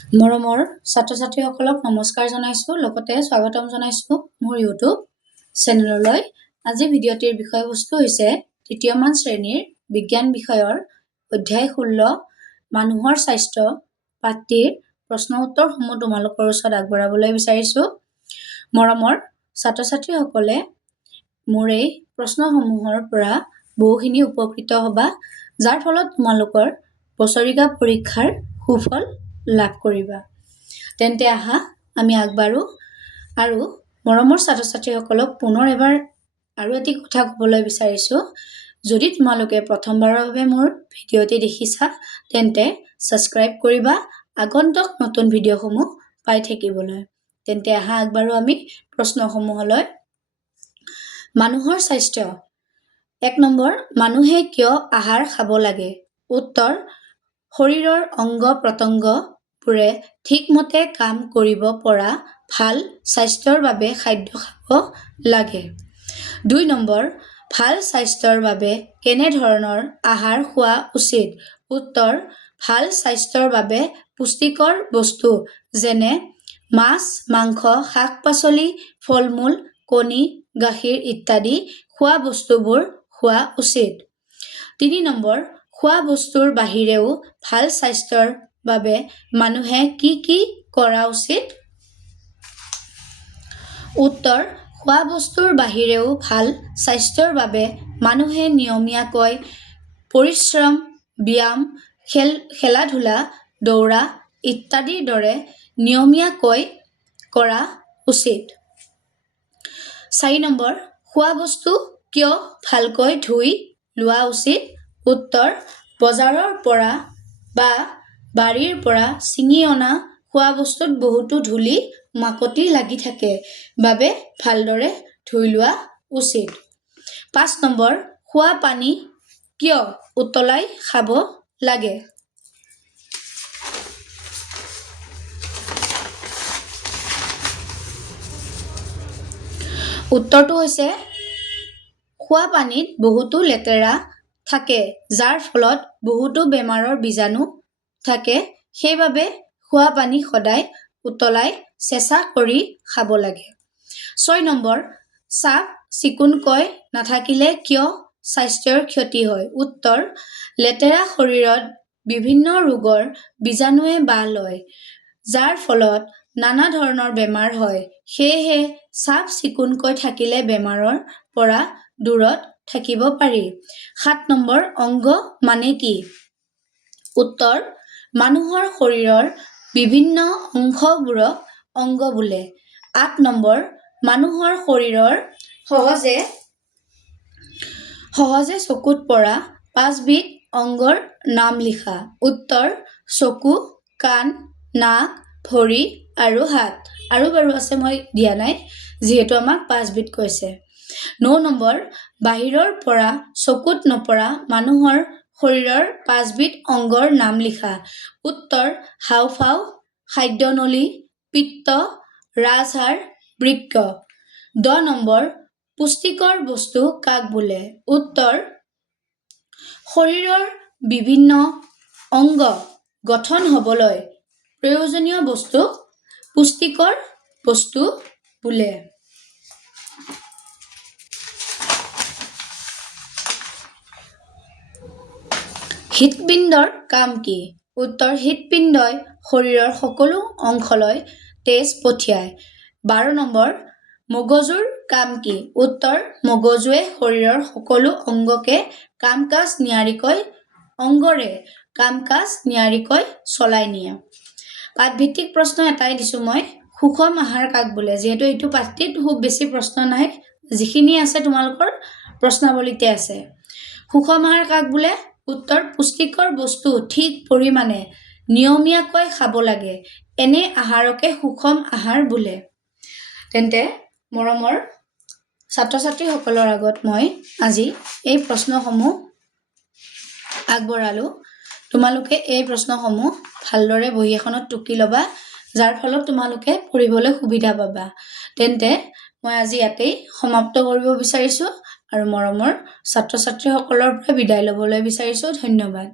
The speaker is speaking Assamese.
মৰমৰ ছাত্ৰ-ছাত্ৰীসকলক নমস্কাৰ জনাইছোঁ, লগতে স্বাগতম জনাইছোঁ মোৰ ইউটিউব চেনেললৈ। আজি ভিডিঅ'টিৰ বিষয়বস্তু হৈছে তৃতীয়মান শ্ৰেণীৰ বিজ্ঞান বিষয়ৰ অধ্যায় 16 মানুহৰ স্বাস্থ্য পাঠটিৰ প্ৰশ্ন উত্তৰসমূহ তোমালোকৰ ওচৰত আগবঢ়াবলৈ বিচাৰিছোঁ। মৰমৰ ছাত্ৰ-ছাত্ৰীসকলে মোৰ এই প্ৰশ্নসমূহৰ পৰা বহুখিনি উপকৃত হ'বা, যাৰ ফলত তোমালোকৰ বছৰিকা পৰীক্ষাৰ সুফল লাভ কৰিবা। তেন্তে আহা আমি আগবাঢ়ো আৰু মৰমৰ ছাত্ৰ-ছাত্ৰীসকলক পুনৰ এবাৰ আৰু এটি কথা ক'বলৈ বিচাৰিছোঁ। যদি তোমালোকে প্ৰথমবাৰৰ বাবে মোৰ ভিডিঅ'টি দেখিছা তেন্তে ছাবস্ক্ৰাইব কৰিবা আগন্তুক নতুন ভিডিঅ'সমূহ পাই থাকিবলৈ। তেন্তে আহা আগবাঢ়ো আমি প্ৰশ্নসমূহলৈ। মানুহৰ স্বাস্থ্য। 1 নম্বৰ, মানুহে কিয় আহাৰ খাব লাগে? উত্তৰ, শৰীৰৰ অংগ প্ৰত্যংগবোৰে ঠিকমতে কাম কৰিব পৰা ভাল স্বাস্থ্যৰ বাবে খাদ্য খাব লাগে। 2 নম্বৰ, ভাল স্বাস্থ্যৰ বাবে কেনে ধৰণৰ আহাৰ খোৱা উচিত? উত্তৰ, ভাল স্বাস্থ্যৰ বাবে পুষ্টিকৰ বস্তু যেনে মাছ, মাংস, শাক-পাচলি, ফল-মূল, কণী, গাখীৰ ইত্যাদি খোৱা বস্তুবোৰ খোৱা উচিত। 3 নম্বৰ, খোৱা বস্তুৰ বাহিৰেও ভাল স্বাস্থ্যৰ বাবে মানুহে কি কি কৰা উচিত? উত্তৰ, খোৱা বস্তুৰ বাহিৰেও ভাল স্বাস্থ্যৰ বাবে মানুহে নিয়মীয়াকৈ পৰিশ্ৰম, ব্যায়াম, খেলা-ধূলা, দৌৰা ইত্যাদিৰ দৰে নিয়মীয়াকৈ কৰা উচিত। 4 নম্বৰ, খোৱা বস্তু কিয় ভালকৈ ধুই লোৱা উচিত? উত্তৰ, বজাৰৰ পৰা বা বাৰীৰ পৰা ছিঙি অনা খোৱা বস্তুত বহুতো ধূলি মাকতি লাগি থাকে বাবে ভালদৰে ধুই লোৱা উচিত। 5 নম্বৰ, খোৱা পানী কিয় উতলাই খাব লাগে? উত্তৰটো হৈছে, খোৱা পানীত বহুতো লেতেৰা থাকে যাৰ ফলত বহুতো বেমাৰৰ বীজাণু থাকে, সেইবাবে খোৱা পানী সদায় উতলাই চেঁচা কৰি খাব লাগে। 6 নম্বৰ, চাফ চিকুণকৈ নাথাকিলে কিয় স্বাস্থ্যৰ ক্ষতি হয়? উত্তৰ, লেতেৰা শৰীৰত বিভিন্ন ৰোগৰ বীজাণুৱে বাহ লয়, যাৰ ফলত নানা ধৰণৰ বেমাৰ হয়। সেয়েহে চাফ চিকুণকৈ থাকিলে বেমাৰৰ পৰা দূৰত থাকিব পাৰি। 7 নম্বৰ, অংগ মানে কি? উত্তৰ, মানুহৰ শৰীৰৰ বিভিন্ন অংশবোৰক অংগ বোলে। 8 নম্বৰ, মানুহৰ শৰীৰৰ সহজে চকুত পৰা 5 বিধ অংগৰ নাম লিখা। উত্তৰ, চকু, কাণ, নাক, ভৰি আৰু হাত। আৰু বাৰু আছে, মই দিয়া নাই যিহেতু আমাক 5 বিধ কৈছে। 9 নম্বৰ, বাহিৰৰ পৰা চকুত নপৰা মানুহৰ শৰীৰৰ 5 বিধ অংগৰ নাম লিখা। উত্তৰ, হাঁওফাঁও, খাদ্যনলী, পিত্ত, ৰাজহাড়, বৃক্ক। 10 নম্বৰ, পুষ্টিকৰ বস্তু কাক বোলে? উত্তৰ, শৰীৰৰ বিভিন্ন অংগ গঠন হ'বলৈ প্ৰয়োজনীয় বস্তুক পুষ্টিকৰ বস্তু বোলে। হৃৎপিণ্ডৰ কাম কি? উত্তৰ, হৃৎপিণ্ডই শৰীৰৰ সকলো অংশলৈ তেজ পঠিয়ায়। 12 নম্বৰ, মগজুৰ কাম কি? উত্তৰ, মগজুৱে শৰীৰৰ সকলো অংগৰে কাম-কাজ নিয়াৰিকৈ চলাই নিয়ে। পাঠভিত্তিক প্ৰশ্ন এটাই দিছোঁ মই, সুষম আহাৰ কাক বোলে? যিহেতু এইটো পাঠটিত খুব বেছি প্ৰশ্ন নাই, যিখিনি আছে তোমালোকৰ প্ৰশ্নাৱলীতে আছে। সুষম আহাৰ কাক বোলে? উত্তৰ, পুষ্টিকৰ বস্তু ঠিক পৰিমাণে নিয়মীয়াকৈ খাব লাগে, এনে আহাৰকে সুষম আহাৰ বোলে। তেন্তে মৰমৰ ছাত্ৰ-ছাত্ৰীসকলৰ আগত মই আজি এই প্ৰশ্নসমূহ আগবঢ়ালোঁ। তোমালোকে এই প্ৰশ্নসমূহ ভালদৰে বহী এখনত টুকি ল'বা, যাৰ ফলত তোমালোকে পঢ়িবলৈ সুবিধা পাবা। তেন্তে মই আজি ইয়াতেই সমাপ্ত কৰিব বিচাৰিছোঁ আৰু মৰমৰ ছাত্ৰ-ছাত্ৰীসকলৰ পৰা বিদায় ল'বলৈ বিচাৰিছোঁ। ধন্যবাদ।